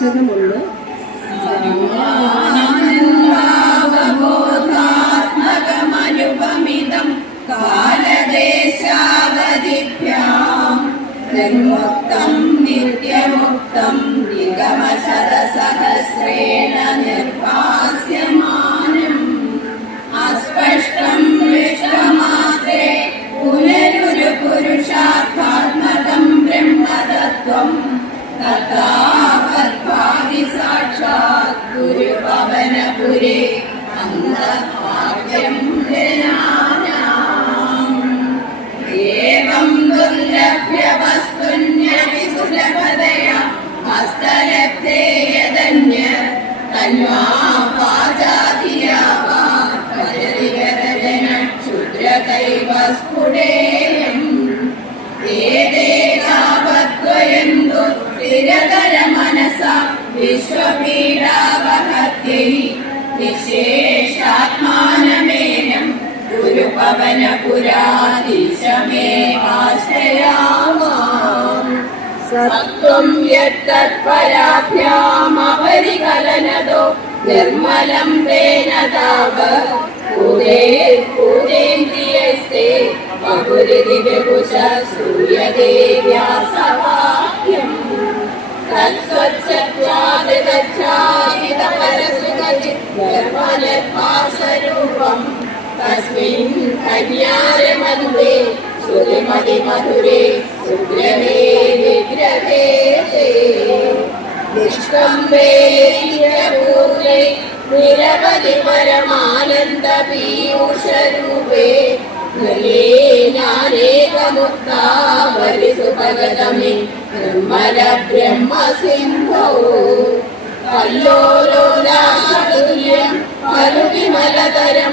있어야 돼, 원래? ഗുരുപവനപുരേ അന്തഭാഗ്യം ഏവം ദുർലഭ്യവസ്തുന്യവിസുലഭതയ ഹസ്തലബ്ധേ യദന്യ തന്വാ സത്വം യത്തത്പരാഭ്യാമപരികലനതോ നിർമ്മലം തേന താപ. പൂരേ പൂരേന്ദ്രിയസ്തേ ബഹുരിതിബഹുശ സൂര്യദേവ്യാ സവാക്യം തത്സ്വച്ഛാദിതച്ചാദിതപരസുഖിർവനർവാസരൂപം തസ്മിन् കന്യാരമധുരേ സുതിമതി മധുരേ സുഗ്രഹേ വിഗ്രഹേ തേ നിഷ്കമ്പേയൂരേ നിരവധി പരമാനന്ദ പീയൂഷരൂപേ ജ്ഞാനേകമുക്താവലി സുഭഗതമേ നിർമ്മല ബ്രഹ്മ സിന്ധോ കല്ലോലോലാസതുല്യം ഫലു വിമലതരം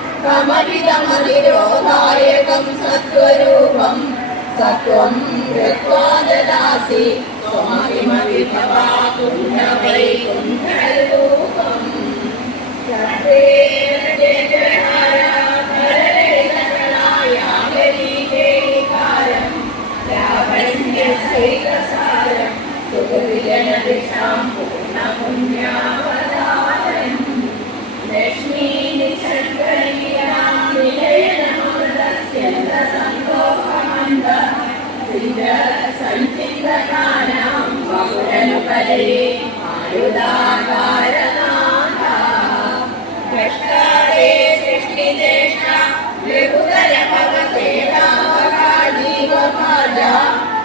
കമലിതമതിരോധായകം സത്വരൂപം സത്വം കൃത്വാ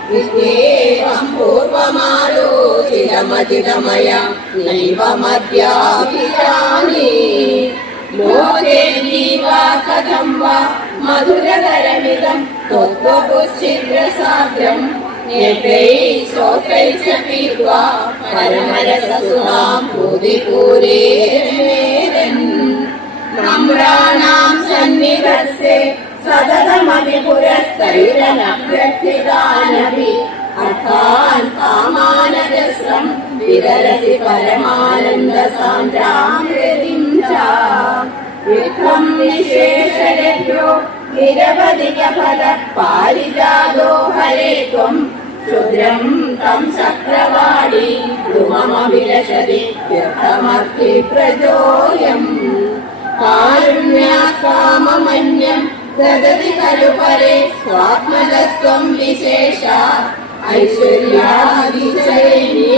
విద్యేవం పూర్వమాలోచితమతితమయ నైవ మధ్యాభియాని మోదేవి వా కథం వా మధురకరమిదం త్వత్వపుశ్చిద్రసాగ్రం ോത്തൈച്ച പീത്വ പരമരസസുഹാം ഭൂതിപൂരേ നമ്രാണാം സന്നിധസ്സേ സതതമതി പുരസ്തൈരനഭ്യർത്ഥിതാനപി അർത്ഥാൻ കാമാനരസം വിതരസി പരമാനന്ദ സാന്ദ്രാം രതിം ച വിക്രം നിശേഷരഭ്യോ നിരവധിക ഫല പാരിജാതോ ഹരേ ത്വം. ക്ഷുദ്രം തം ചക്രവാണി ധ്രുമമഭിലഷതി തീർത്ഥമർത്തി പ്രചോയം കാരുണ്യാകാമമന്യം ദദതി ഖലു പരേ സ്വാത്മജസ്വം വിശേഷ. ഐശ്വര്യാതിശയനി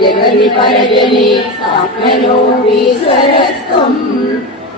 ജഗതി പരജനി സാത്മനോപീശ്വരസ്ത്വം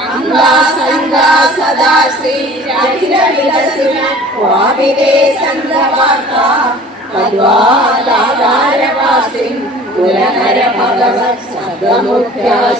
നിസ്ത്രൈശോഭഗീതം അംഗാസംഗാ സദാ ശ്രീരവിലസുന സ്വാമിതേ സംഗവാർത്ത തദ്വാദാകാരവാസിൻ പുരഹര ഭഗവത് സർവമുഖ്യാശ്രയോസി